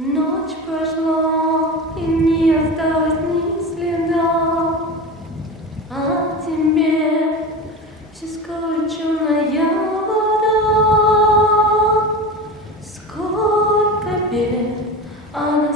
Ночь прошла, и не осталось ни следа. А тебе все сколоченная вода. Сколько бед она